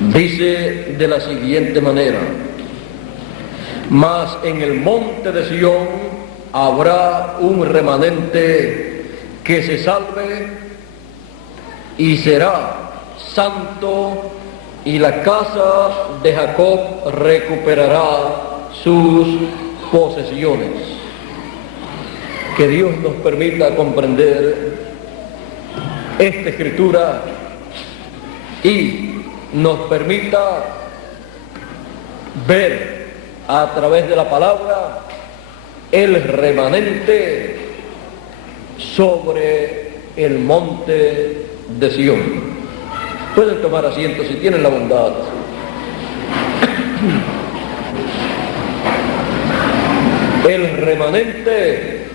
Dice de la siguiente manera: mas en el monte de Sión habrá un remanente que se salve y será santo, y la casa de Jacob recuperará sus posesiones. Que Dios nos permita comprender esta escritura y nos permita ver a través de la palabra el remanente sobre el monte de Sión. Pueden tomar asiento si tienen la bondad. El remanente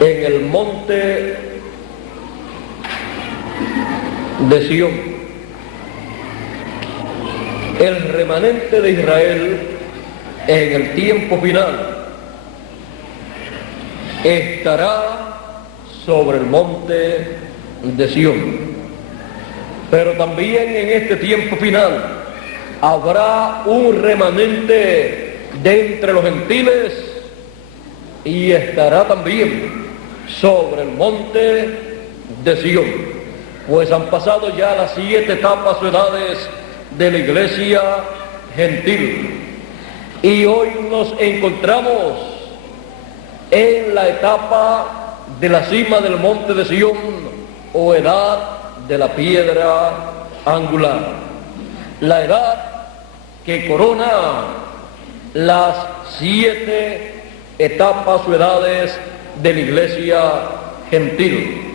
en el monte de Sión. El remanente de Israel en el tiempo final estará sobre el monte de Sión. Pero también en este tiempo final habrá un remanente de entre los gentiles y estará también sobre el monte de Sión. Pues han pasado ya las 7 etapas o edades de la iglesia gentil. Y hoy nos encontramos en la etapa de la cima del monte de Sión, o edad de la piedra angular. La edad que corona las 7 etapas o edades de la iglesia gentil.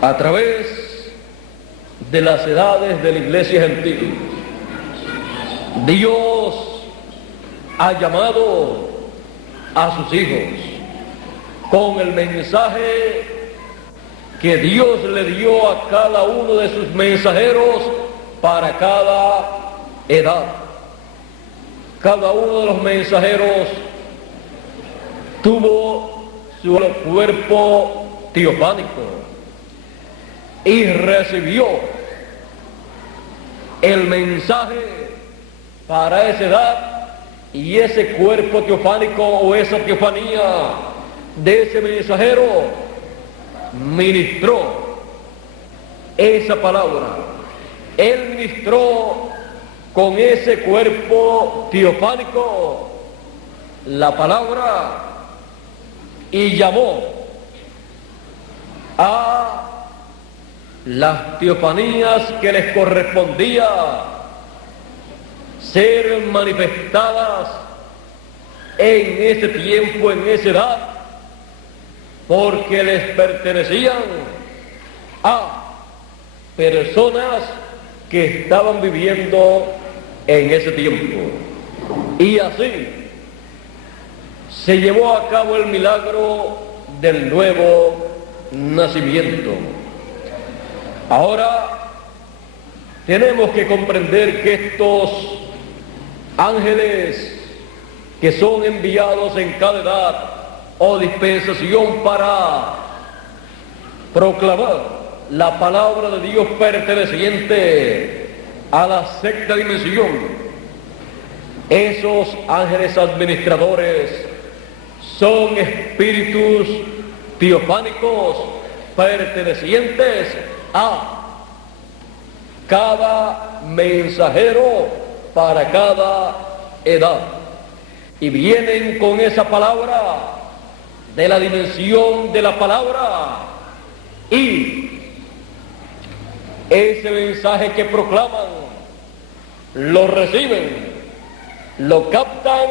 A través de las edades de la iglesia gentil, Dios ha llamado a sus hijos con el mensaje que Dios le dio a cada uno de sus mensajeros para cada edad. Cada uno de los mensajeros tuvo su cuerpo teofánico y recibió el mensaje para esa edad, y ese cuerpo teofánico o esa teofanía de ese mensajero ministró esa palabra. Él ministró con ese cuerpo teofánico la palabra y llamó a las teofanías que les correspondía ser manifestadas en ese tiempo, en esa edad, porque les pertenecían a personas que estaban viviendo en ese tiempo. Y así se llevó a cabo el milagro del nuevo nacimiento. Ahora tenemos que comprender que estos ángeles que son enviados en cada edad o dispensación para proclamar la palabra de Dios perteneciente a la sexta dimensión, esos ángeles administradores son espíritus teofánicos pertenecientes a cada mensajero para cada edad, y vienen con esa palabra de la dimensión de la palabra, y ese mensaje que proclaman lo reciben, lo captan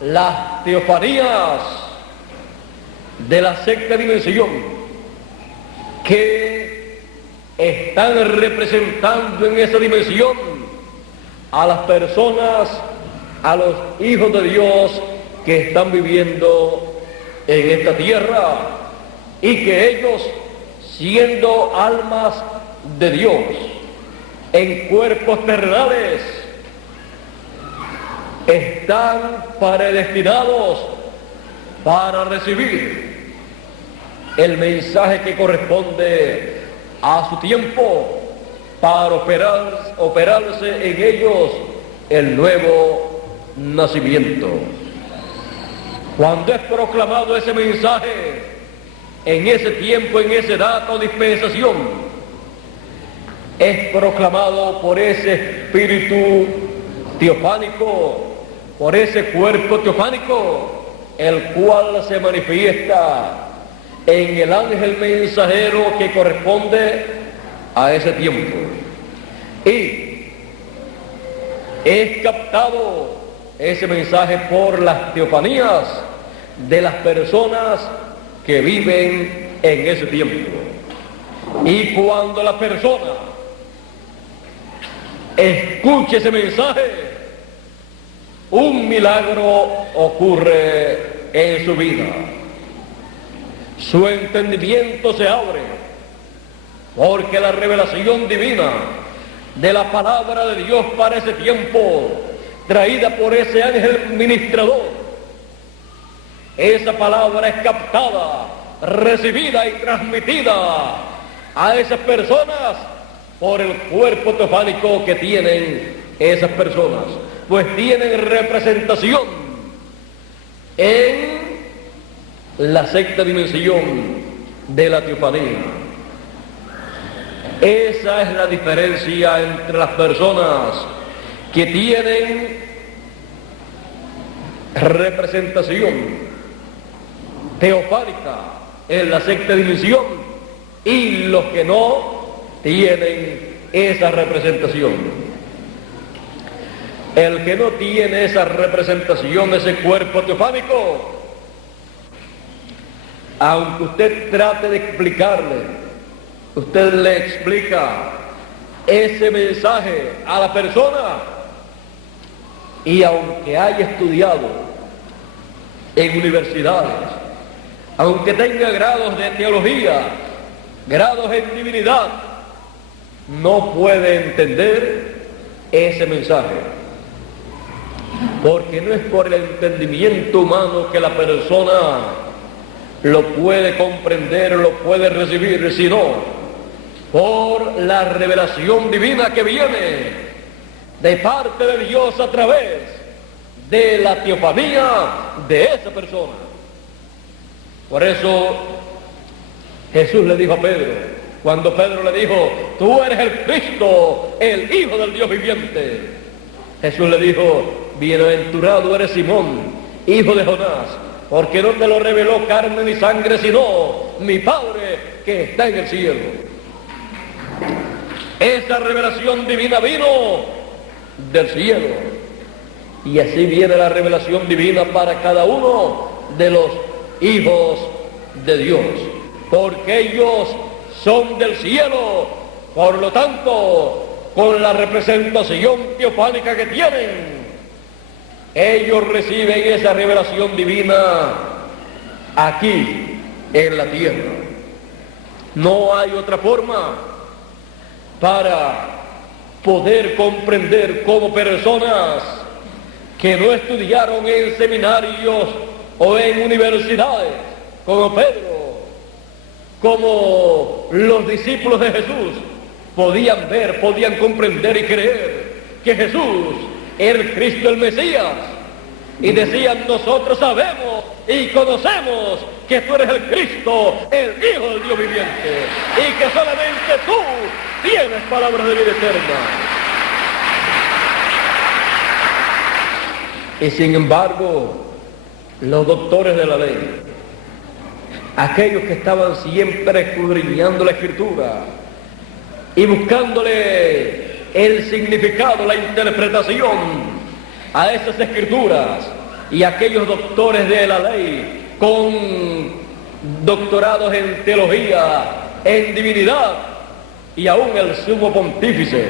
las teofanías de la sexta dimensión, que están representando en esa dimensión a las personas, a los hijos de Dios que están viviendo en esta tierra, y que ellos, siendo almas de Dios en cuerpos terrenales, están predestinados para recibir el mensaje que corresponde a su tiempo para operarse en ellos el nuevo nacimiento. Cuando es proclamado ese mensaje, en ese tiempo, en esa edad o dispensación, es proclamado por ese espíritu teofánico, por ese cuerpo teofánico, el cual se manifiesta en el ángel mensajero que corresponde a ese tiempo. Y es captado ese mensaje por las teofanías de las personas que viven en ese tiempo. Y cuando la persona escuche ese mensaje, un milagro ocurre en su vida. Su entendimiento se abre, porque la revelación divina de la palabra de Dios para ese tiempo, traída por ese ángel ministrador, esa palabra es captada, recibida y transmitida a esas personas por el cuerpo teofánico que tienen esas personas, pues tienen representación en la sexta dimensión de la teofanía. Esa es la diferencia entre las personas que tienen representación teofánica en la sexta dimensión y los que no tienen esa representación. El que no tiene esa representación, ese cuerpo teofánico, aunque usted trate de explicarle, usted le explica ese mensaje a la persona, y aunque haya estudiado en universidades, aunque tenga grados de teología, grados en divinidad, no puede entender ese mensaje, porque no es por el entendimiento humano que la persona lo puede comprender, lo puede recibir, sino por la revelación divina que viene de parte de Dios a través de la teofanía de esa persona. Por eso Jesús le dijo a Pedro, cuando Pedro le dijo, tú eres el Cristo, el Hijo del Dios viviente, Jesús le dijo, bienaventurado eres Simón, hijo de Jonás, porque no te lo reveló carne ni sangre, sino mi Padre que está en el cielo. Esa revelación divina vino del cielo, y así viene la revelación divina para cada uno de los hijos de Dios, porque ellos son del cielo. Por lo tanto, con la representación teofánica que tienen, ellos reciben esa revelación divina aquí en la tierra. No hay otra forma para poder comprender cómo personas que no estudiaron en seminarios o en universidades, como Pedro, como los discípulos de Jesús, podían ver, podían comprender y creer que Jesús era el Cristo, el Mesías, y decían, nosotros sabemos y conocemos que tú eres el Cristo, el Hijo del Dios viviente, y que solamente tú tienes palabras de vida eterna. Y sin embargo, los doctores de la ley, aquellos que estaban siempre escudriñando la Escritura y buscándole el significado, la interpretación a esas Escrituras, y aquellos doctores de la ley con doctorados en teología, en divinidad, y aún el sumo pontífice,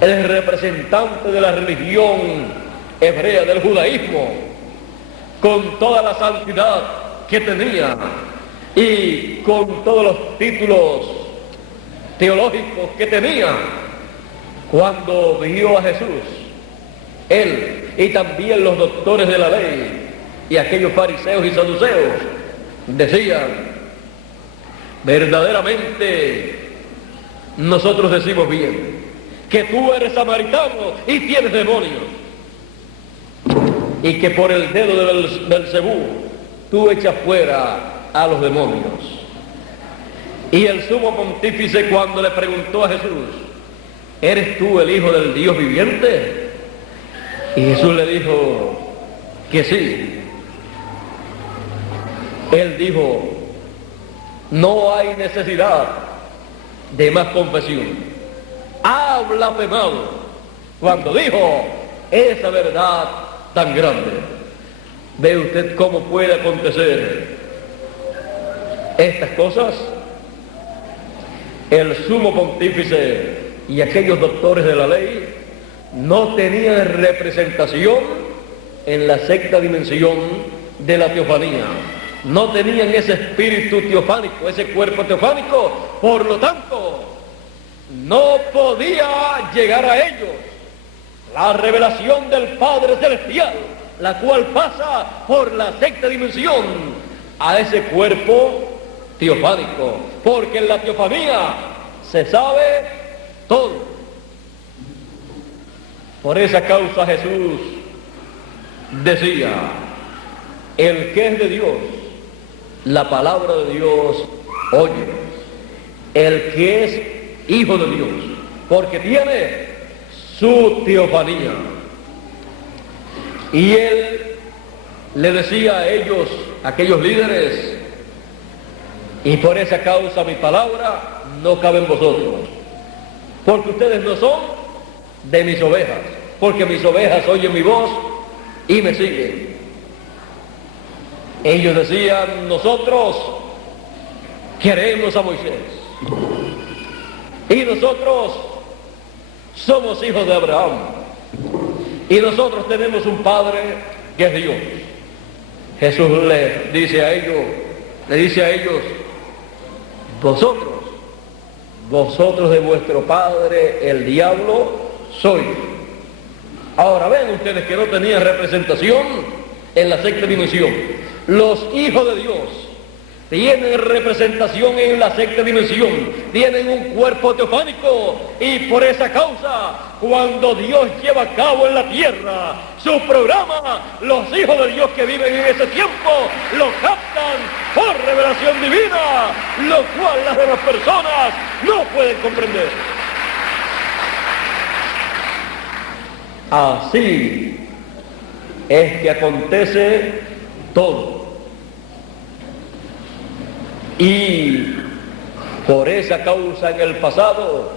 el representante de la religión hebrea, del judaísmo, con toda la santidad que tenía y con todos los títulos teológicos que tenía, cuando vio a Jesús, él y también los doctores de la ley y aquellos fariseos y saduceos decían, verdaderamente nosotros decimos bien que tú eres samaritano y tienes demonios, y que por el dedo de Belcebú tú echas fuera a los demonios. Y el sumo pontífice, cuando le preguntó a Jesús: ¿eres tú el Hijo del Dios viviente? Y Jesús le dijo que sí. Él dijo: no hay necesidad de más confesión. Ha blasfemado cuando dijo esa verdad tan grande. ¿Ve usted cómo puede acontecer estas cosas? El sumo pontífice y aquellos doctores de la ley no tenían representación en la sexta dimensión de la teofanía. No tenían ese espíritu teofánico, ese cuerpo teofánico, por lo tanto, no podía llegar a ellos la revelación del Padre Celestial, la cual pasa por la sexta dimensión a ese cuerpo teofánico, porque en la teofanía se sabe todo. Por esa causa Jesús decía: el que es de Dios, la palabra de Dios oye. El que es hijo de Dios, porque tiene su teofanía. Y él le decía a ellos, a aquellos líderes: y por esa causa mi palabra no cabe en vosotros, porque ustedes no son de mis ovejas, porque mis ovejas oyen mi voz y me siguen. Ellos decían: nosotros queremos a Moisés, y nosotros somos hijos de Abraham, y nosotros tenemos un Padre que es Dios. Jesús le dice a ellos: vosotros de vuestro padre el diablo sois. Ahora ven ustedes que no tenían representación en la sexta dimensión. Los hijos de Dios tienen representación en la sexta dimensión, tienen un cuerpo teofánico, y por esa causa, cuando Dios lleva a cabo en la tierra su programa, los hijos de Dios que viven en ese tiempo lo captan por revelación divina, lo cual las demás personas no pueden comprender. Así es que acontece todo. Y por esa causa, en el pasado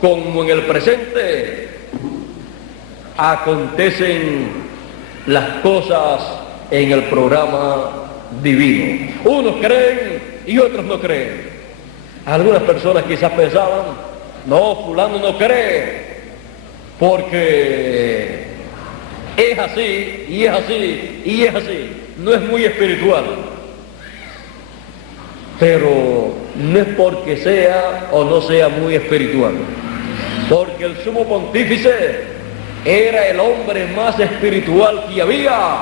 como en el presente, acontecen las cosas en el programa divino. Unos creen y otros no creen. Algunas personas quizás pensaban: no, fulano no cree porque es así y es así y es así, no es muy espiritual. Pero no es porque sea o no sea muy espiritual, porque el sumo pontífice era el hombre más espiritual que había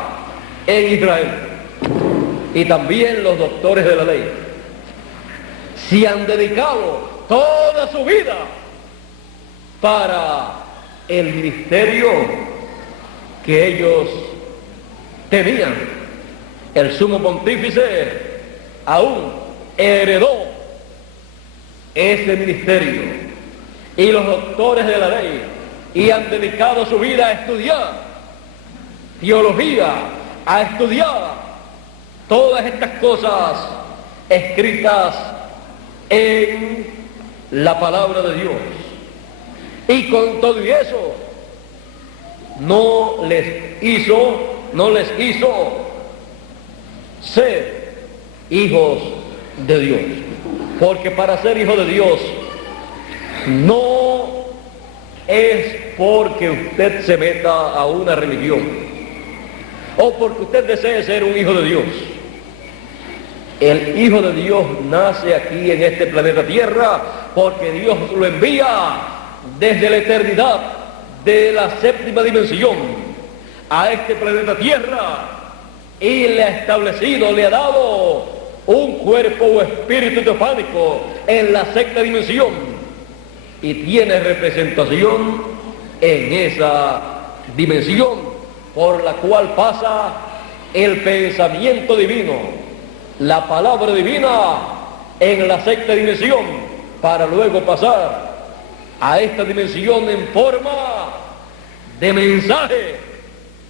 en Israel. Y también los doctores de la ley se han dedicado toda su vida para el ministerio que ellos tenían. El sumo pontífice aún heredó ese ministerio, y los doctores de la ley y han dedicado su vida a estudiar teología, a estudiar todas estas cosas escritas en la palabra de Dios, y con todo y eso no les hizo ser hijos de Dios, porque para ser hijo de Dios no es porque usted se meta a una religión o porque usted desee ser un hijo de Dios. El hijo de Dios nace aquí en este planeta Tierra porque Dios lo envía desde la eternidad de la séptima dimensión a este planeta Tierra, y le ha establecido, le ha dado un cuerpo o espíritu teofánico en la sexta dimensión y tiene representación en esa dimensión por la cual pasa el pensamiento divino, la palabra divina en la sexta dimensión, para luego pasar a esta dimensión en forma de mensaje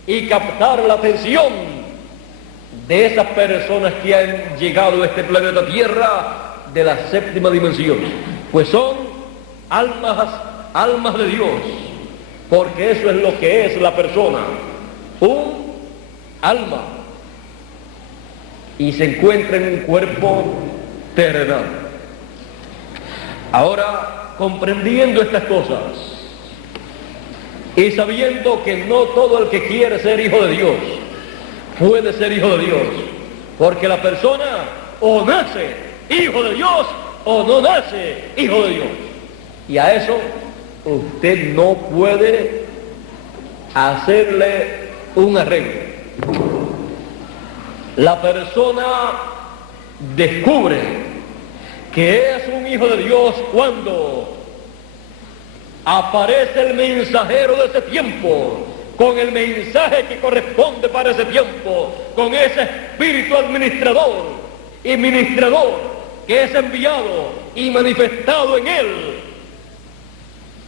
y captar la atención de esas personas que han llegado a este planeta Tierra de la séptima dimensión, pues son almas de Dios, porque eso es lo que es la persona, un alma, y se encuentra en un cuerpo terrenal. Ahora, comprendiendo estas cosas y sabiendo que no todo el que quiere ser hijo de Dios puede ser hijo de Dios, porque la persona o nace hijo de Dios o no nace hijo de Dios, y a eso usted no puede hacerle un arreglo. La persona descubre que es un hijo de Dios cuando aparece el mensajero de ese tiempo, con el mensaje que corresponde para ese tiempo, con ese espíritu administrador y ministrador que es enviado y manifestado en él,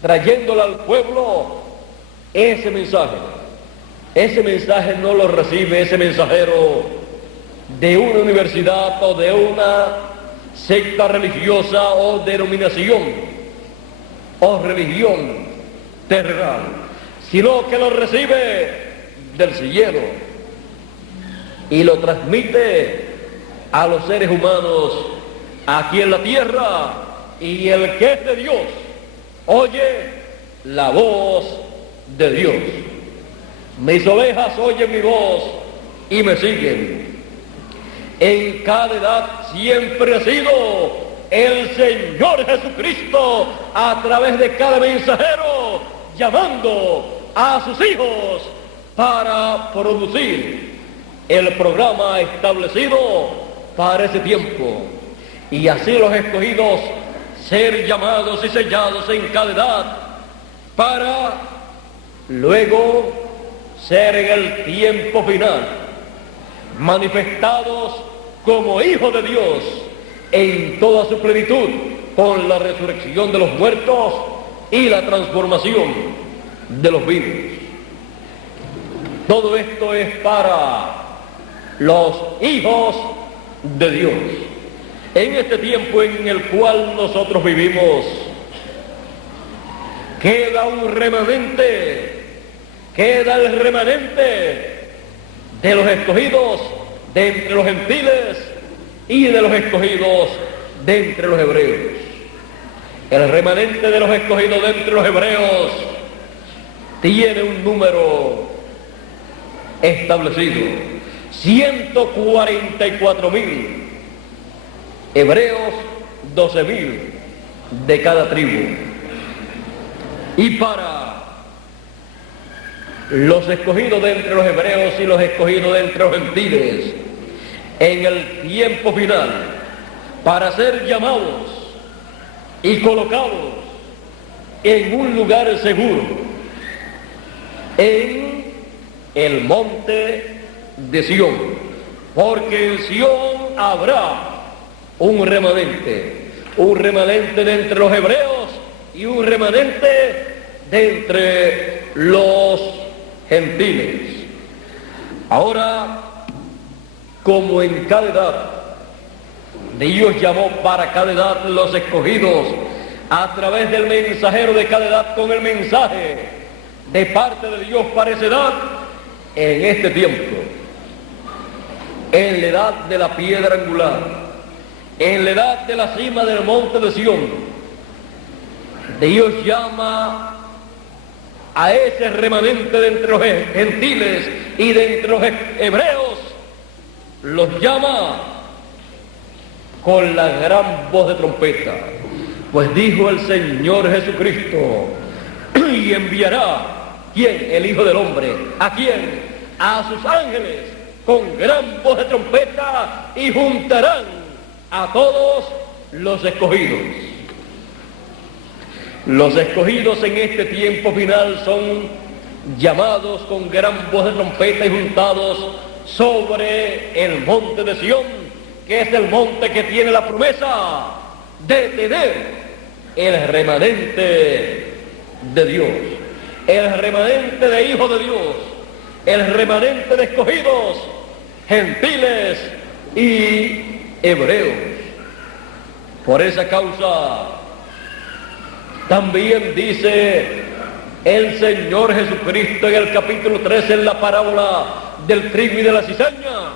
trayéndole al pueblo ese mensaje. Ese mensaje no lo recibe ese mensajero de una universidad o de una secta religiosa o denominación o religión terrenal, sino que lo recibe del cielo y lo transmite a los seres humanos aquí en la tierra, y el que es de Dios oye la voz de Dios. Mis ovejas oyen mi voz y me siguen. En cada edad siempre ha sido el Señor Jesucristo a través de cada mensajero llamando a sus hijos para producir el programa establecido para ese tiempo, y así los escogidos ser llamados y sellados en cada edad para luego ser en el tiempo final manifestados como hijos de Dios en toda su plenitud, con la resurrección de los muertos y la transformación de los vivos. Todo esto es para los hijos de Dios. En este tiempo en el cual nosotros vivimos, queda un remanente, queda el remanente de los escogidos de entre los gentiles y de los escogidos de entre los hebreos. El remanente de los escogidos de entre los hebreos tiene un número establecido: 144,000 hebreos, 12,000 de cada tribu. Y para los escogidos de entre los hebreos y los escogidos de entre los gentiles, en el tiempo final, para ser llamados y colocados en un lugar seguro, en el monte de Sión, porque en Sión habrá un remanente de entre los hebreos y un remanente de entre los gentiles. Ahora, como en cada edad, Dios llamó para cada edad los escogidos a través del mensajero de cada edad con el mensaje de parte de Dios para esa edad. En este tiempo, en la edad de la piedra angular, en la edad de la cima del monte de Sión, Dios llama a ese remanente de entre los gentiles y de entre los hebreos, los llama con la gran voz de trompeta. Pues dijo el Señor Jesucristo, y enviará, ¿quién? El Hijo del Hombre. ¿A quién? A sus ángeles, con gran voz de trompeta, y juntarán a todos los escogidos. Los escogidos en este tiempo final son llamados con gran voz de trompeta y juntados sobre el monte de Sión, que es el monte que tiene la promesa de tener el remanente de Dios, el remanente de hijos de Dios, el remanente de escogidos, gentiles y hebreos. Por esa causa también dice el Señor Jesucristo en el capítulo 13, en la parábola del trigo y de la cizaña,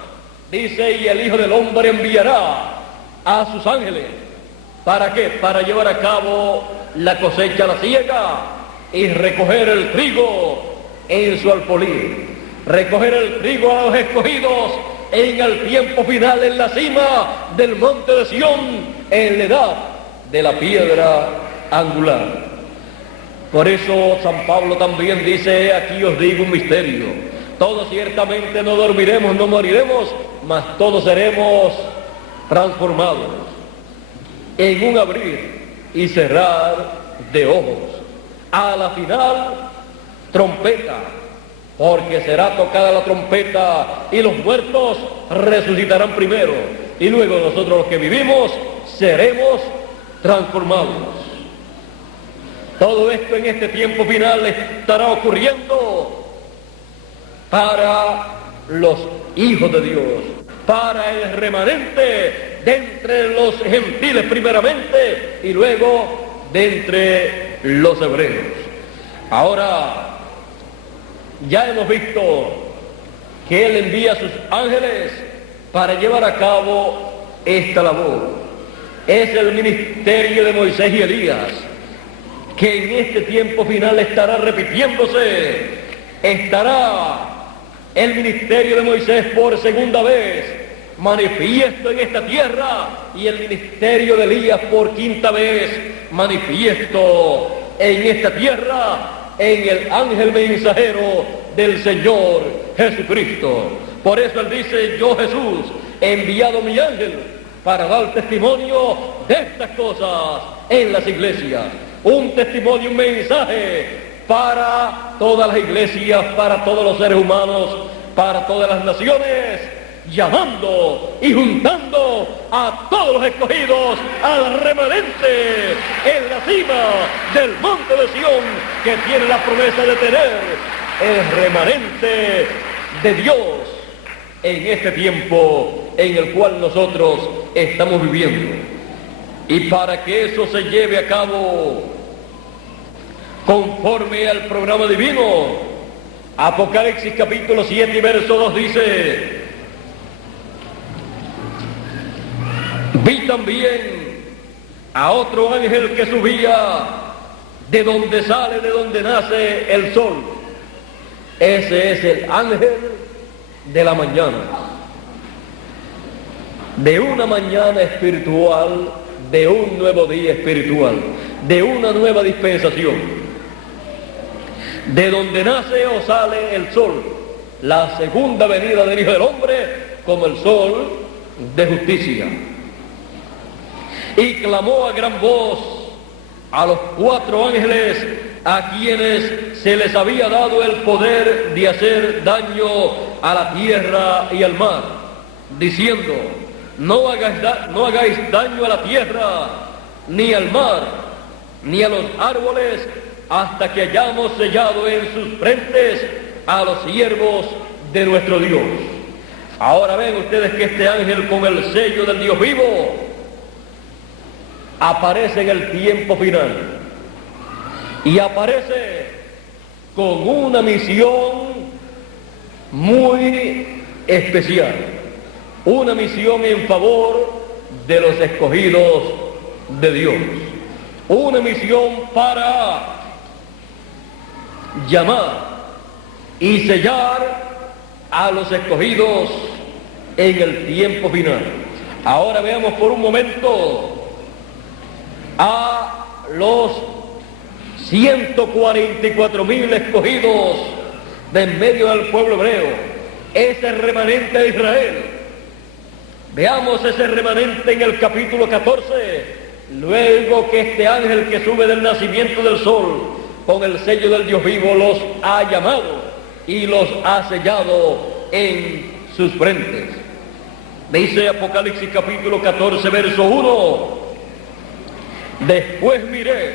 dice: y el Hijo del Hombre enviará a sus ángeles. ¿Para qué? Para llevar a cabo la cosecha, la siega, y recoger el trigo en su alfolí, recoger el trigo a los escogidos en el tiempo final, en la cima del monte de Sión, en la edad de la piedra angular. Por eso San Pablo también dice: aquí os digo un misterio, todos ciertamente no dormiremos, no moriremos, mas todos seremos transformados en un abrir y cerrar de ojos. A la final, trompeta, porque será tocada la trompeta y los muertos resucitarán primero, y luego nosotros los que vivimos seremos transformados. Todo esto en este tiempo final estará ocurriendo para los hijos de Dios, para el remanente de entre los gentiles primeramente y luego de entre los hebreos. Ahora, ya hemos visto que Él envía a sus ángeles para llevar a cabo esta labor. Es el ministerio de Moisés y Elías, que en este tiempo final estará repitiéndose. Estará el ministerio de Moisés por segunda vez manifiesto en esta tierra, y el ministerio de Elías por quinta vez manifiesto en esta tierra, en el ángel mensajero del Señor Jesucristo. Por eso Él dice: yo, Jesús, he enviado mi ángel para dar testimonio de estas cosas en las iglesias. Un testimonio, un mensaje para todas las iglesias, para todos los seres humanos, para todas las naciones, llamando y juntando a todos los escogidos al remanente en la cima del monte de Sión, que tiene la promesa de tener el remanente de Dios en este tiempo en el cual nosotros estamos viviendo. Y para que eso se lleve a cabo conforme al programa divino, Apocalipsis capítulo 7 y verso 2 dice: vi también a otro ángel que subía de donde sale, de donde nace el sol. Ese es el ángel de la mañana, de una mañana espiritual, de un nuevo día espiritual, de una nueva dispensación, de donde nace o sale el sol, la segunda venida del Hijo del Hombre como el sol de justicia. Y clamó a gran voz a los 4 ángeles a quienes se les había dado el poder de hacer daño a la tierra y al mar, diciendo: no hagáis daño a la tierra, ni al mar, ni a los árboles, hasta que hayamos sellado en sus frentes a los siervos de nuestro Dios. Ahora ven ustedes que este ángel con el sello del Dios vivo aparece en el tiempo final, y aparece con una misión muy especial, una misión en favor de los escogidos de Dios, una misión para llamar y sellar a los escogidos en el tiempo final. Ahora veamos por un momento a los 144.000 escogidos de en medio del pueblo hebreo, ese remanente de Israel, Veamos ese remanente en el capítulo 14, luego que este ángel que sube del nacimiento del sol con el sello del Dios vivo los ha llamado y los ha sellado en sus frentes. Dice Apocalipsis capítulo 14, verso 1, después miré,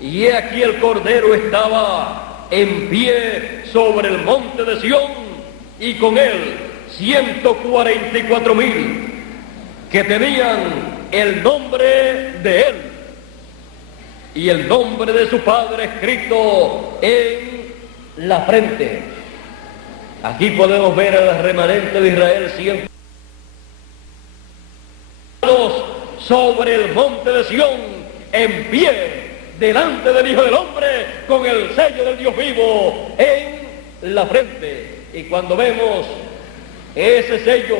y he aquí el Cordero estaba en pie sobre el monte de Sión, y con él 144,000 que tenían el nombre de él y el nombre de su Padre escrito en la frente. Aquí podemos ver al remanente de Israel siempre sobre el monte de Sión, en pie delante del Hijo del Hombre, con el sello del Dios vivo en la frente. Y cuando vemos ese sello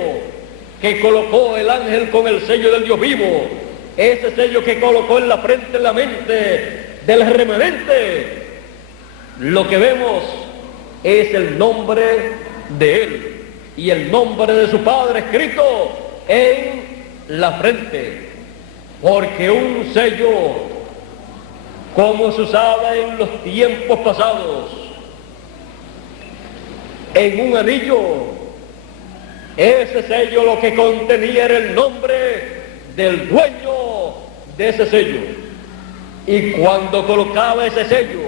que colocó el ángel con el sello del Dios vivo, ese sello que colocó en la frente, en la mente del remanente, lo que vemos es el nombre de él y el nombre de su Padre escrito en la frente, porque un sello, como se usaba en los tiempos pasados, en un anillo, ese sello lo que contenía era el nombre del dueño de ese sello. Y cuando colocaba ese sello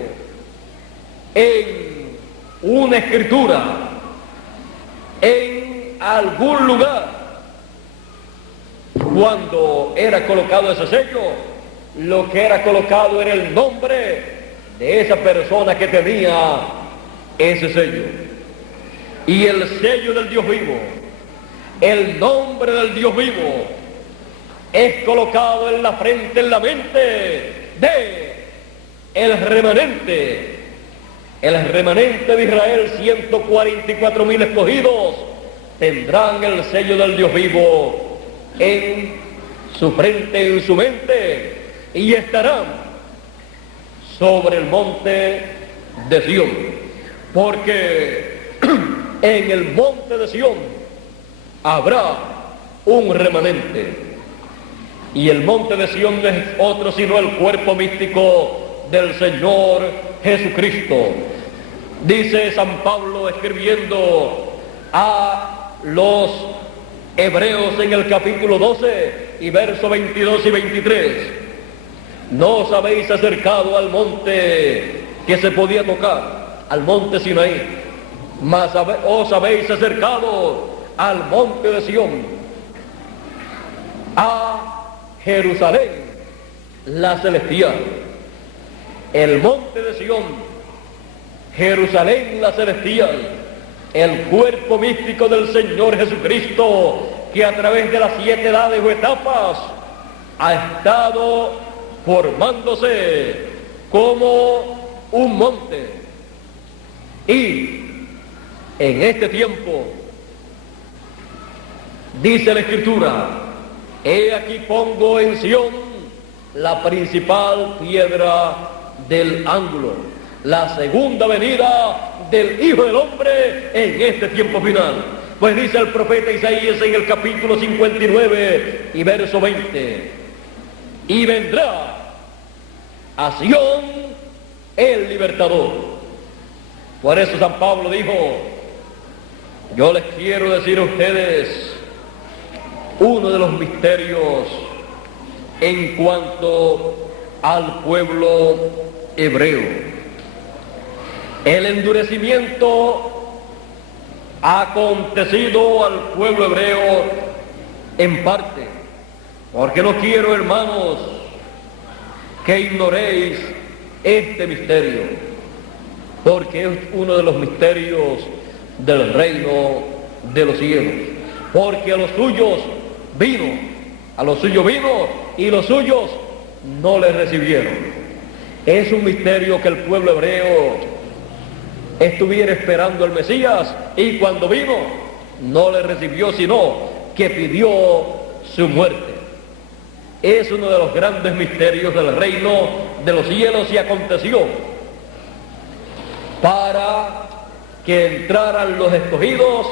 en una escritura, en algún lugar, cuando era colocado ese sello, lo que era colocado era el nombre de esa persona que tenía ese sello. Y el sello del Dios vivo, el nombre del Dios vivo, es colocado en la frente, en la mente de el remanente de Israel. 144,000 escogidos tendrán el sello del Dios vivo en su frente, en su mente, y estarán sobre el monte de Sión, porque en el monte de Sión habrá un remanente, y el monte de Sión no es otro sino el cuerpo místico del Señor Jesucristo. Dice San Pablo escribiendo a los Hebreos en el capítulo 12 y versos 22 y 23, no os habéis acercado al monte que se podía tocar, al monte Sinaí, mas os habéis acercado al monte de Sión, a Jerusalén, la celestial. El monte de Sión, Jerusalén, la celestial, el cuerpo místico del Señor Jesucristo, que a través de las 7 edades o etapas ha estado formándose como un monte. Y en este tiempo, dice la Escritura, he aquí pongo en Sión la principal piedra del ángulo, la segunda venida del Hijo del Hombre en este tiempo final. Pues dice el profeta Isaías en el capítulo 59 y verso 20, y vendrá a Sión el libertador. Por eso San Pablo dijo, yo les quiero decir a ustedes uno de los misterios en cuanto al pueblo hebreo. El endurecimiento ha acontecido al pueblo hebreo en parte, porque no quiero, hermanos, que ignoréis este misterio, porque es uno de los misterios del reino de los cielos, porque a los suyos vino y los suyos no le recibieron. Es un misterio que el pueblo hebreo estuviera esperando al Mesías, y cuando vino no le recibió, sino que pidió su muerte. Es uno de los grandes misterios del reino de los cielos, y aconteció para que entraran los escogidos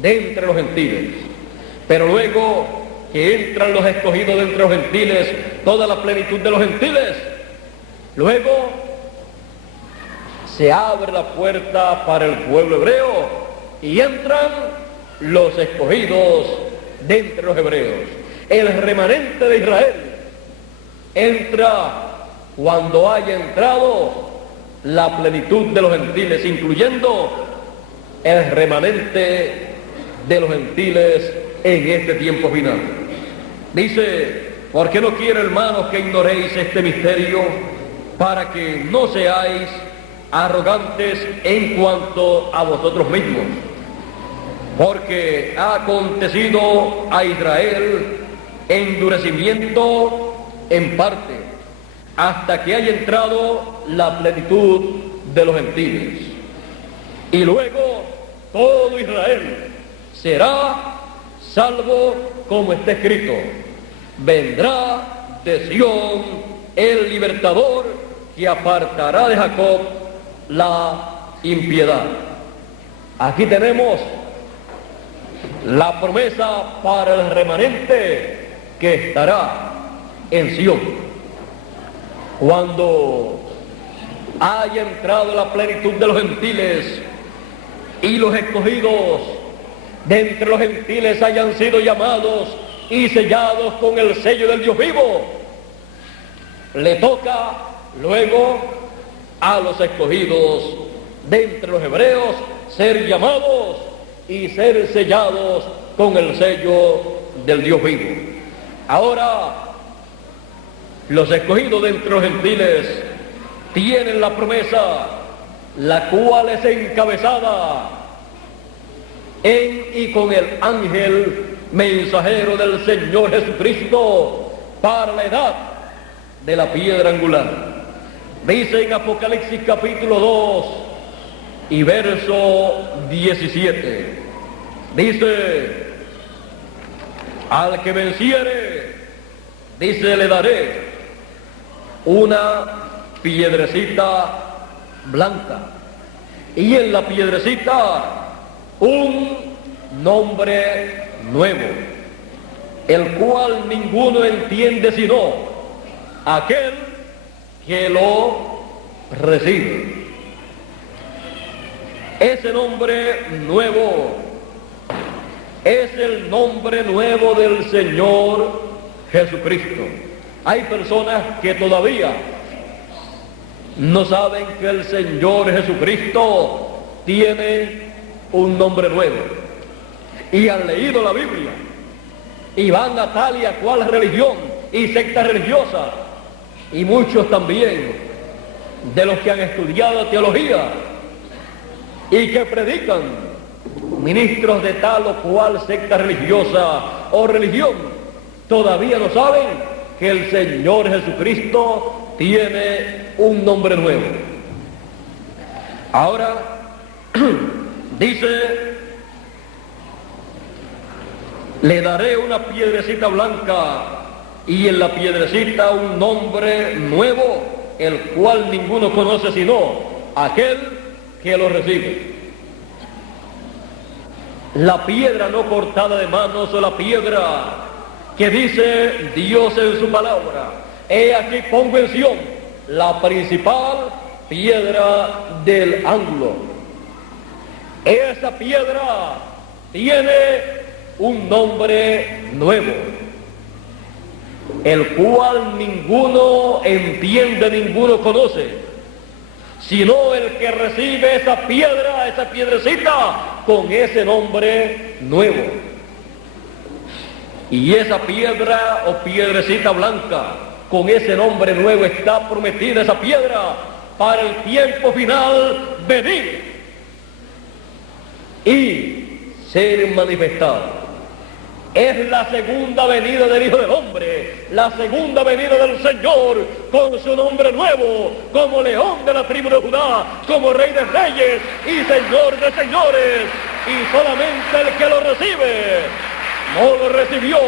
de entre los gentiles, Pero luego que entran los escogidos de entre los gentiles, toda la plenitud de los gentiles, luego se abre la puerta para el pueblo hebreo y entran los escogidos de entre los hebreos. El remanente de Israel entra cuando haya entrado la plenitud de los gentiles, incluyendo el remanente de los gentiles en este tiempo final. Dice, ¿por qué no quiero, hermanos, que ignoréis este misterio, para que no seáis arrogantes en cuanto a vosotros mismos? Porque ha acontecido a Israel endurecimiento en parte, hasta que haya entrado la plenitud de los gentiles. Y luego todo Israel será salvo, como está escrito: vendrá de Sión el libertador, que apartará de Jacob la impiedad. Aquí tenemos la promesa para el remanente que estará en Sión. Cuando haya entrado la plenitud de los gentiles y los escogidos de entre los gentiles hayan sido llamados y sellados con el sello del Dios vivo, le toca luego a los escogidos de entre los hebreos ser llamados y ser sellados con el sello del Dios vivo. Ahora, los escogidos de entre los gentiles tienen la promesa, la cual es encabezada en y con el ángel mensajero del Señor Jesucristo para la edad de la piedra angular. Dice en Apocalipsis capítulo 2 y verso 17, dice: al que venciere, dice, le daré una piedrecita blanca, y en la piedrecita un nombre nuevo, el cual ninguno entiende sino aquel que lo recibe. Ese nombre nuevo es el nombre nuevo del Señor Jesucristo. Hay personas que todavía no saben que el Señor Jesucristo tiene un nombre nuevo, y han leído la Biblia y van a tal y a cual religión y secta religiosa, y muchos también de los que han estudiado teología y que predican, ministros de tal o cual secta religiosa o religión, todavía no saben que el Señor Jesucristo tiene un nombre nuevo. Ahora dice: le daré una piedrecita blanca, y en la piedrecita un nombre nuevo, el cual ninguno conoce sino aquel que lo recibe. La piedra no cortada de manos, o la piedra que dice Dios en su palabra: he aquí pongo en Sión la principal piedra del ángulo. Esa piedra tiene un nombre nuevo, el cual ninguno entiende, ninguno conoce, sino el que recibe esa piedra, esa piedrecita, con ese nombre nuevo. Y esa piedra o piedrecita blanca, con ese nombre nuevo, está prometida esa piedra para el tiempo final venir y ser manifestado. Es la segunda venida del Hijo del Hombre, la segunda venida del Señor, con su nombre nuevo, como León de la tribu de Judá, como Rey de Reyes y Señor de Señores. Y solamente el que lo recibe, no lo recibió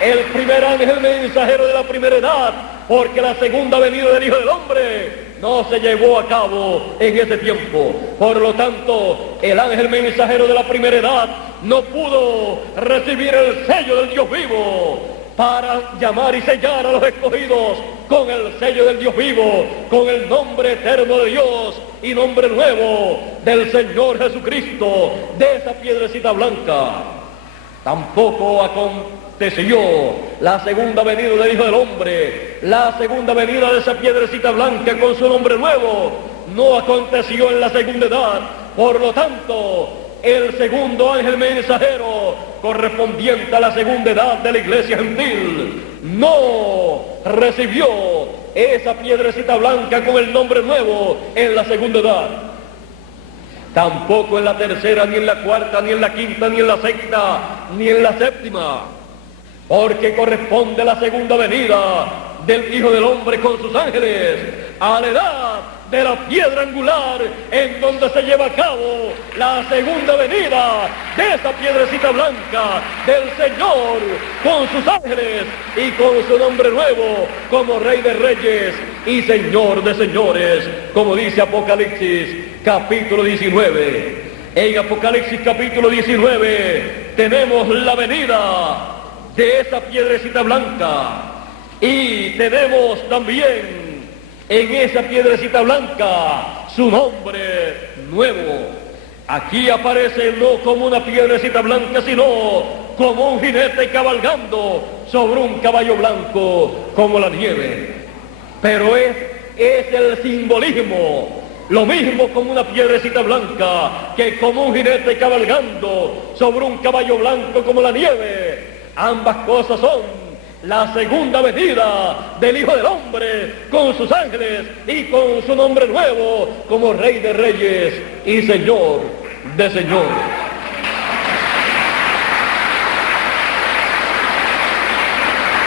el primer ángel mensajero de la primera edad, porque la segunda venida del Hijo del Hombre no se llevó a cabo en ese tiempo. Por lo tanto, el ángel mensajero de la primera edad no pudo recibir el sello del Dios vivo para llamar y sellar a los escogidos con el sello del Dios vivo, con el nombre eterno de Dios y nombre nuevo del Señor Jesucristo, de esa piedrecita blanca. Tampoco aconteció la segunda venida del Hijo del Hombre, la segunda venida de esa piedrecita blanca con su nombre nuevo, no aconteció en la segunda edad. Por lo tanto, el segundo ángel mensajero, correspondiente a la segunda edad de la iglesia gentil, no recibió esa piedrecita blanca con el nombre nuevo en la segunda edad. Tampoco en la tercera, ni en la cuarta, ni en la quinta, ni en la sexta, ni en la séptima, porque corresponde la segunda venida del Hijo del Hombre con sus ángeles a la edad de la piedra angular, en donde se lleva a cabo la segunda venida de esa piedrecita blanca del Señor con sus ángeles y con su nombre nuevo como Rey de Reyes y Señor de Señores, como dice Apocalipsis capítulo 19. En Apocalipsis capítulo 19 tenemos la venida de esa piedrecita blanca y tenemos también en esa piedrecita blanca su nombre nuevo. Aquí aparece no como una piedrecita blanca, sino como un jinete cabalgando sobre un caballo blanco como la nieve. Pero es el simbolismo, lo mismo como una piedrecita blanca que como un jinete cabalgando sobre un caballo blanco como la nieve. Ambas cosas son la segunda venida del Hijo del Hombre con sus ángeles y con su nombre nuevo como Rey de Reyes y Señor de Señores.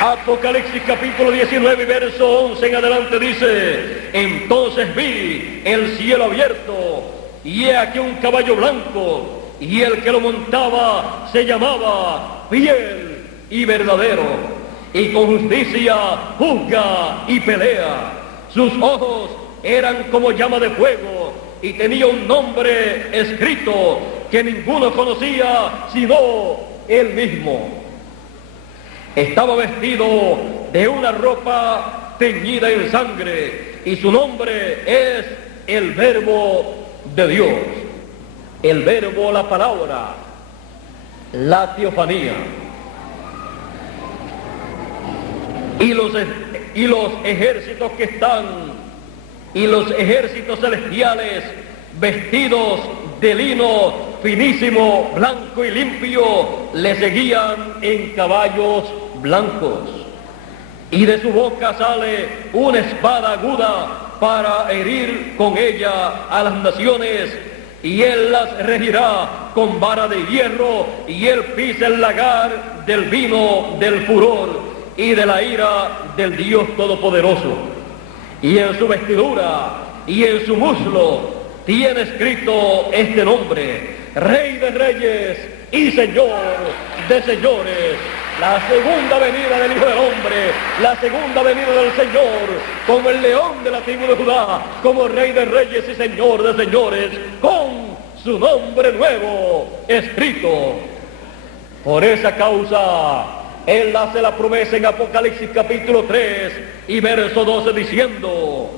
Apocalipsis capítulo 19 verso 11 en adelante dice: entonces vi el cielo abierto y he aquí un caballo blanco, y el que lo montaba se llamaba Fiel y Verdadero, y con justicia juzga y pelea. Sus ojos eran como llama de fuego, y tenía un nombre escrito que ninguno conocía sino él mismo. Estaba vestido de una ropa teñida en sangre, y su nombre es el Verbo de Dios. El Verbo, la palabra, la teofanía. Y los ejércitos que están, y los ejércitos celestiales vestidos de lino finísimo, blanco y limpio, le seguían en caballos blancos. Y de su boca sale una espada aguda para herir con ella a las naciones, y él las regirá con vara de hierro, y él pisa el lagar del vino del furor y de la ira del Dios Todopoderoso. Y en su vestidura y en su muslo tiene escrito este nombre: Rey de Reyes y Señor de Señores. La segunda venida del Hijo del Hombre, la segunda venida del Señor, como el león de la tribu de Judá, como Rey de Reyes y Señor de Señores, con su nombre nuevo escrito. Por esa causa, Él hace la promesa en Apocalipsis capítulo 3 y verso 12 diciendo: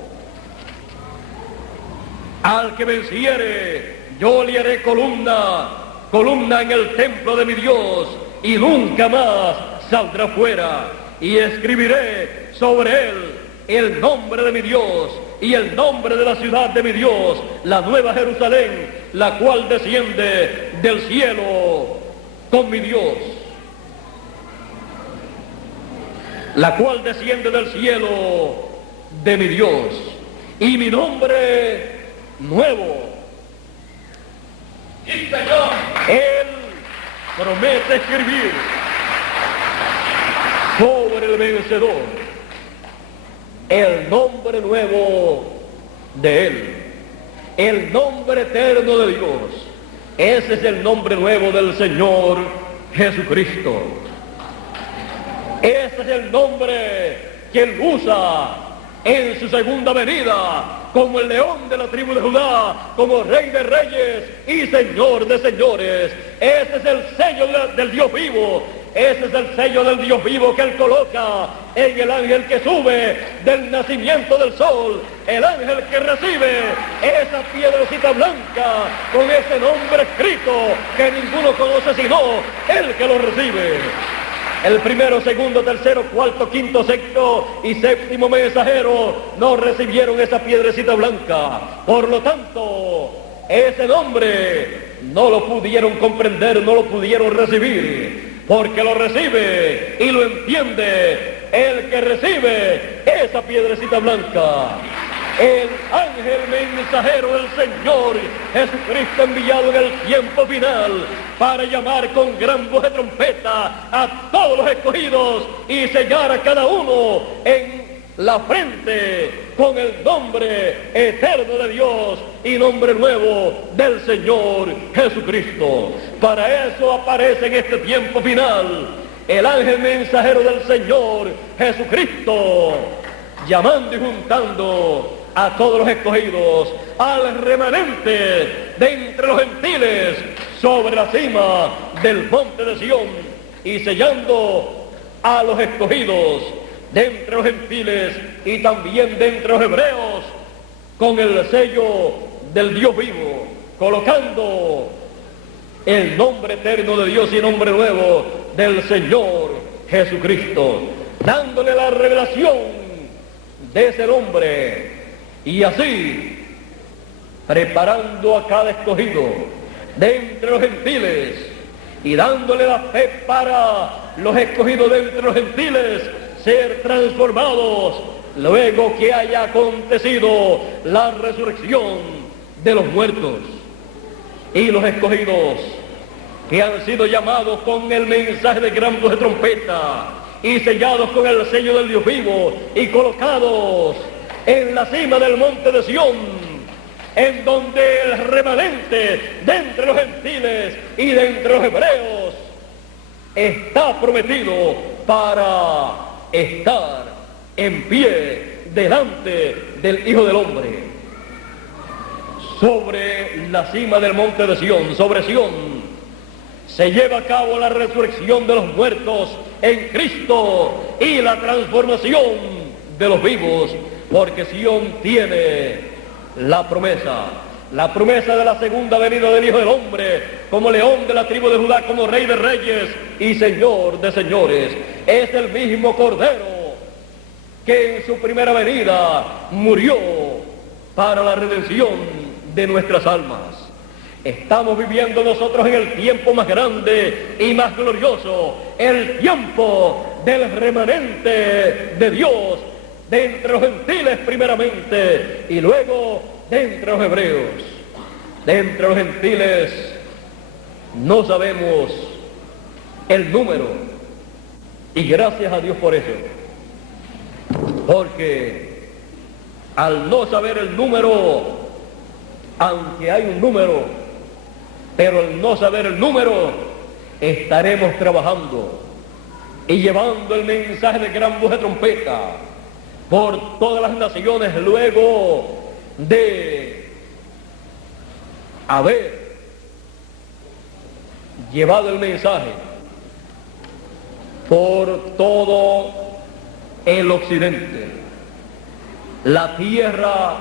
al que venciere, yo le haré columna en el templo de mi Dios, y nunca más saldrá fuera, y escribiré sobre él el nombre de mi Dios y el nombre de la ciudad de mi Dios, la nueva Jerusalén, la cual desciende del cielo con mi Dios. La cual desciende del cielo de mi Dios, y mi nombre nuevo. Y Señor, Él promete escribir sobre el vencedor el nombre nuevo de Él, el nombre eterno de Dios. Ese es el nombre nuevo del Señor Jesucristo. Ese es el nombre que Él usa en su segunda venida, como el león de la tribu de Judá, como Rey de Reyes y Señor de Señores. Ese es el sello del Dios vivo. Ese es el sello del Dios vivo que Él coloca en el ángel que sube del nacimiento del sol. El ángel que recibe esa piedrecita blanca con ese nombre escrito que ninguno conoce sino el que lo recibe. El primero, segundo, tercero, cuarto, quinto, sexto y séptimo mensajero no recibieron esa piedrecita blanca. Por lo tanto, ese nombre no lo pudieron comprender, no lo pudieron recibir. Porque lo recibe y lo entiende el que recibe esa piedrecita blanca. El ángel mensajero del Señor Jesucristo enviado en el tiempo final para llamar con gran voz de trompeta a todos los escogidos y sellar a cada uno en la frente con el nombre eterno de Dios y nombre nuevo del Señor Jesucristo. Para eso aparece en este tiempo final el ángel mensajero del Señor Jesucristo, llamando y juntando a todos los escogidos, al remanente de entre los gentiles, sobre la cima del monte de Sión, y sellando a los escogidos de entre los gentiles y también de entre los hebreos con el sello del Dios vivo, colocando el nombre eterno de Dios y nombre nuevo del Señor Jesucristo, dándole la revelación de ese nombre y así preparando a cada escogido de entre los gentiles y dándole la fe para los escogidos de entre los gentiles ser transformados luego que haya acontecido la resurrección de los muertos. Y los escogidos que han sido llamados con el mensaje de gran voz de trompeta y sellados con el sello del Dios vivo y colocados en la cima del monte de Sión, en donde el remanente de entre los gentiles y de entre los hebreos está prometido para estar en pie delante del Hijo del Hombre. Sobre la cima del monte de Sión, sobre Sión, se lleva a cabo la resurrección de los muertos en Cristo y la transformación de los vivos, porque Sión tiene la promesa de la segunda venida del Hijo del Hombre, como león de la tribu de Judá, como rey de reyes y señor de señores. Es el mismo Cordero que en su primera venida murió para la redención de nuestras almas. Estamos viviendo nosotros en el tiempo más grande y más glorioso, el tiempo del remanente de Dios, de entre los gentiles primeramente y luego de entre los hebreos. De entre los gentiles no sabemos el número, y gracias a Dios por eso, porque al no saber el número, aunque hay un número, pero al no saber el número, estaremos trabajando y llevando el mensaje de gran voz de trompeta por todas las naciones luego de haber llevado el mensaje por todo el occidente, la tierra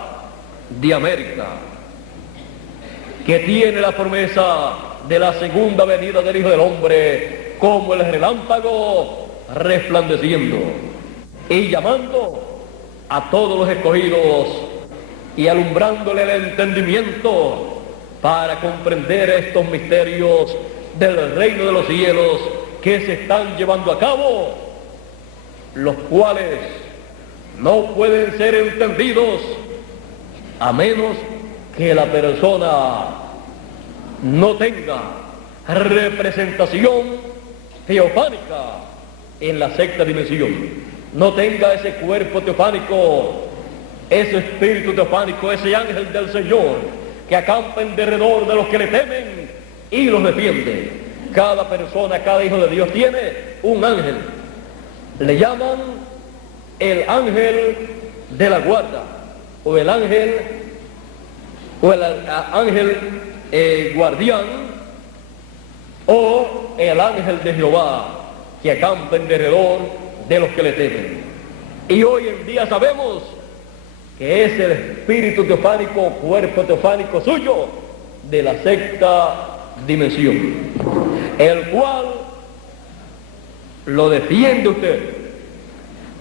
de América, que tiene la promesa de la segunda venida del Hijo del Hombre como el relámpago resplandeciendo y llamando a todos los escogidos y alumbrándole el entendimiento para comprender estos misterios del reino de los cielos que se están llevando a cabo, los cuales no pueden ser entendidos a menos que la persona no tenga representación teofánica en la sexta dimensión, no tenga ese cuerpo teofánico, ese espíritu teofánico, ese ángel del Señor que acampa en derredor de los que le temen y los defiende. Cada persona, cada hijo de Dios tiene un ángel. Le llaman el ángel de la guarda o el ángel guardián o el ángel de Jehová que acampa en derredor de los que le temen. Y hoy en día sabemos que es el espíritu teofánico, cuerpo teofánico suyo de la sexta dimensión, el cual lo defiende usted.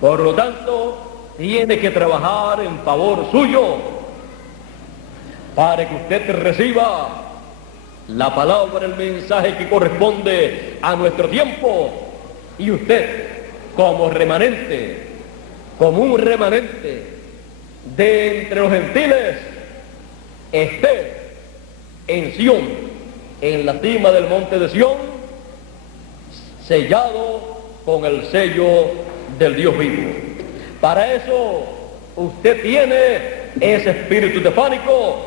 Por lo tanto, tiene que trabajar en favor suyo para que usted reciba la palabra, el mensaje que corresponde a nuestro tiempo, y usted, como remanente, como un remanente de entre los gentiles, esté en Sión, en la cima del monte de Sión, sellado con el sello del Dios vivo. Para eso usted tiene ese espíritu teofánico,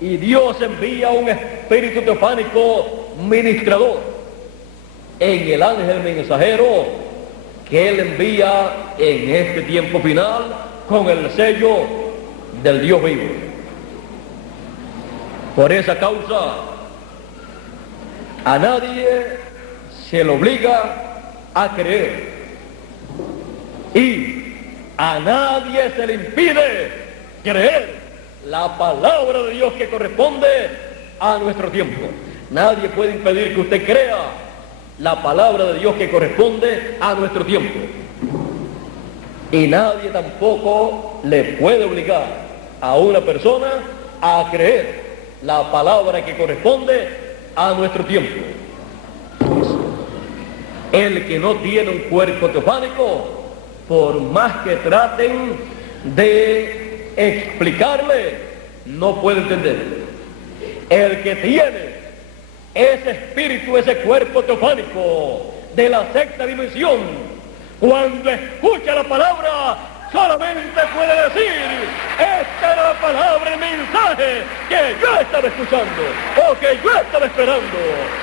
y Dios envía un espíritu teofánico ministrador en el ángel mensajero que Él envía en este tiempo final con el sello del Dios vivo. Por esa causa, a nadie se le obliga a creer, y a nadie se le impide creer la palabra de Dios que corresponde a nuestro tiempo. Nadie puede impedir que usted crea la palabra de Dios que corresponde a nuestro tiempo. Y nadie tampoco le puede obligar a una persona a creer la palabra que corresponde a nuestro tiempo. El que no tiene un cuerpo teofánico, por más que traten de explicarle, no puede entender. El que tiene ese espíritu, ese cuerpo teofánico de la sexta dimensión, cuando escucha la palabra, solamente puede decir: esta era la palabra, el mensaje que yo estaba escuchando, o que yo estaba esperando,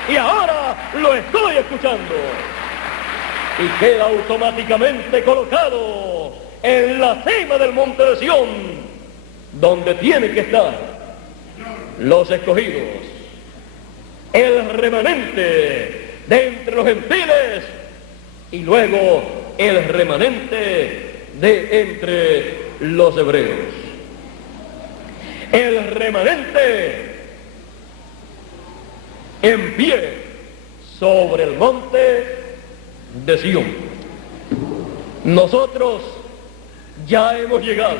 y ahora lo estoy escuchando. Y queda automáticamente colocado en la cima del monte de Sión, donde tienen que estar los escogidos, el remanente de entre los gentiles, y luego el remanente de entre los hebreos. El remanente en pie sobre el monte de Sión. Nosotros ya hemos llegado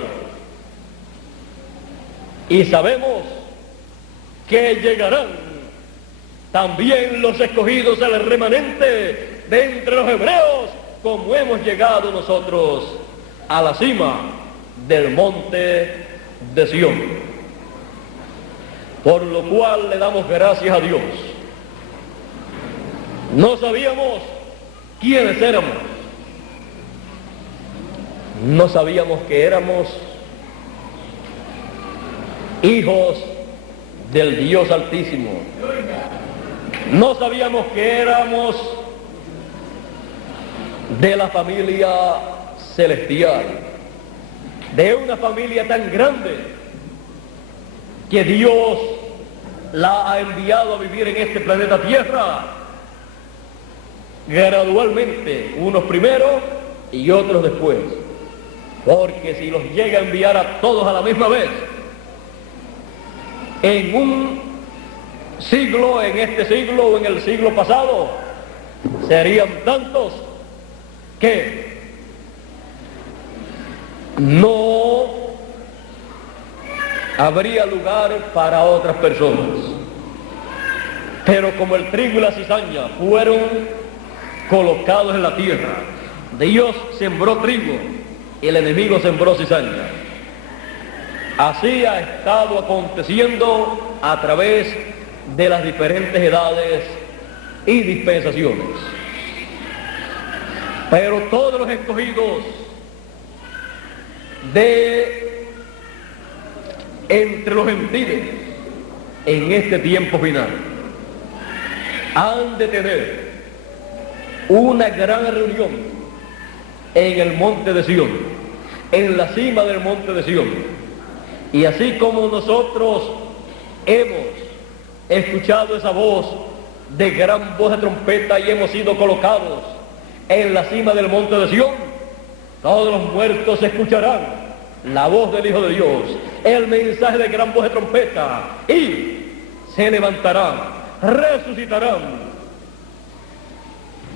y sabemos que llegarán también los escogidos al remanente de entre los hebreos, como hemos llegado nosotros a la cima del monte de Sión. Por lo cual le damos gracias a Dios. No sabíamos quiénes éramos. No sabíamos que éramos hijos del Dios Altísimo. No sabíamos que éramos de la familia celestial, de una familia tan grande que Dios la ha enviado a vivir en este planeta Tierra, gradualmente, unos primero y otros después, porque si los llega a enviar a todos a la misma vez, en un siglo, en este siglo o en el siglo pasado, serían tantos que no habría lugar para otras personas. Pero como el trigo y la cizaña fueron colocados en la tierra, Dios sembró trigo y el enemigo sembró cizaña. Así ha estado aconteciendo a través de las diferentes edades y dispensaciones. Pero todos los escogidos de entre los gentiles en este tiempo final han de tener una gran reunión en el monte de Sión, en la cima del monte de Sión. Y así como nosotros hemos escuchado esa voz de gran voz de trompeta y hemos sido colocados en la cima del monte de Sión, todos los muertos escucharán la voz del Hijo de Dios, el mensaje de gran voz de trompeta, y se levantarán, resucitarán.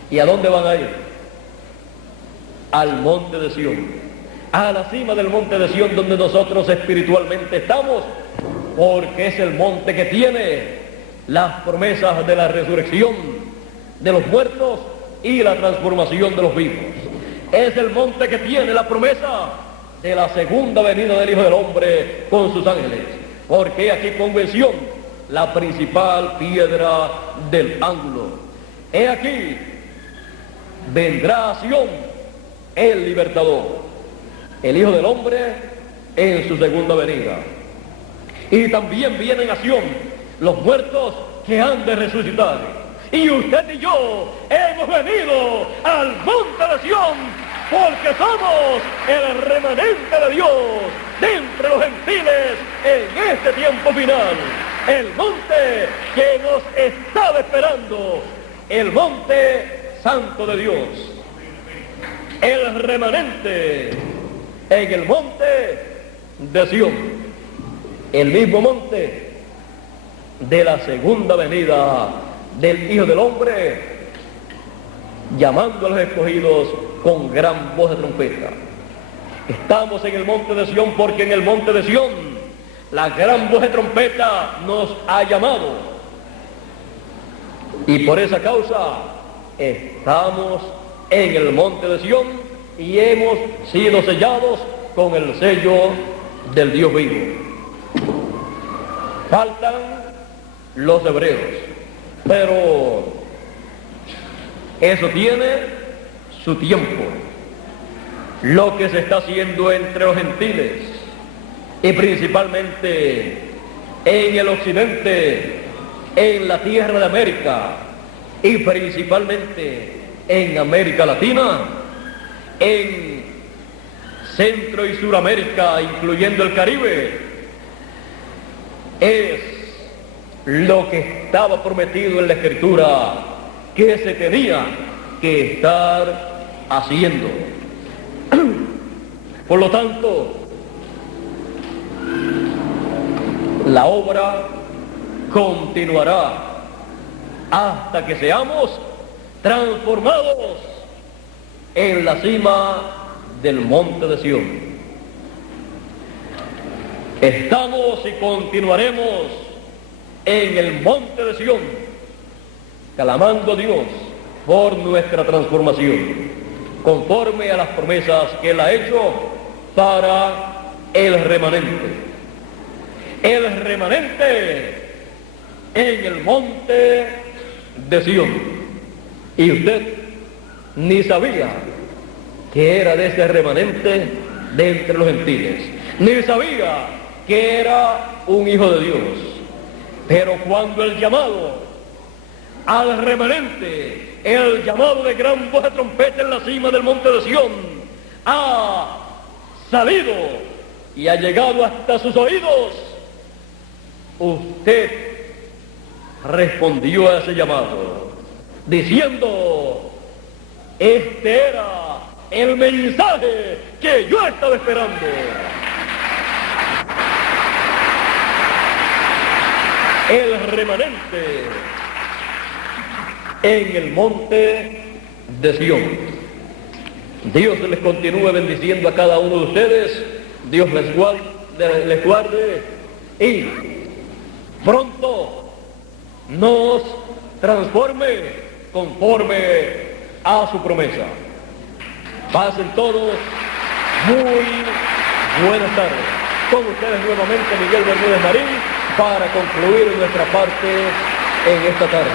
¿Y a dónde van a ir? Al monte de Sión, a la cima del monte de Sión, donde nosotros espiritualmente estamos, porque es el monte que tiene las promesas de la resurrección de los muertos y la transformación de los vivos. Es el monte que tiene la promesa de la segunda venida del Hijo del Hombre con sus ángeles, porque aquí convención la principal piedra del ángulo. He aquí vendrá a Sión el libertador, el Hijo del Hombre en su segunda venida. Y también vienen a Sión los muertos que han de resucitar. Y usted y yo hemos venido al monte de Sión porque somos el remanente de Dios de entre los gentiles en este tiempo final. El monte que nos estaba esperando, el monte santo de Dios. El remanente en el monte de Sión, el mismo monte de la segunda venida del Hijo del Hombre, llamando a los escogidos con gran voz de trompeta. Estamos en el monte de Sión porque en el monte de Sión la gran voz de trompeta nos ha llamado, y por esa causa estamos en el monte de Sión y hemos sido sellados con el sello del Dios vivo. Faltan los hebreos, pero eso tiene su tiempo. Lo que se está haciendo entre los gentiles y principalmente en el occidente, en la tierra de América y principalmente en América Latina, en Centro y Suramérica, incluyendo el Caribe, es lo que estaba prometido en la Escritura que se tenía que estar haciendo. Por lo tanto, la obra continuará hasta que seamos transformados en la cima del monte de Sión. Estamos y continuaremos en el monte de Sión, clamando a Dios por nuestra transformación, conforme a las promesas que Él ha hecho para el remanente. El remanente en el monte de Sión. Y usted ni sabía que era de ese remanente de entre los gentiles, ni sabía que era un hijo de Dios. Pero cuando el llamado al remanente, el llamado de gran voz de trompeta en la cima del monte de Sión, ha salido y ha llegado hasta sus oídos, usted respondió a ese llamado, diciendo: este era el mensaje que yo estaba esperando. El remanente en el monte de Sión. Dios les continúe bendiciendo a cada uno de ustedes, Dios les guarde y pronto nos transforme conforme a su promesa. Pasen todos muy buenas tardes. Con ustedes nuevamente Miguel Bermúdez Marín para concluir nuestra parte en esta tarde.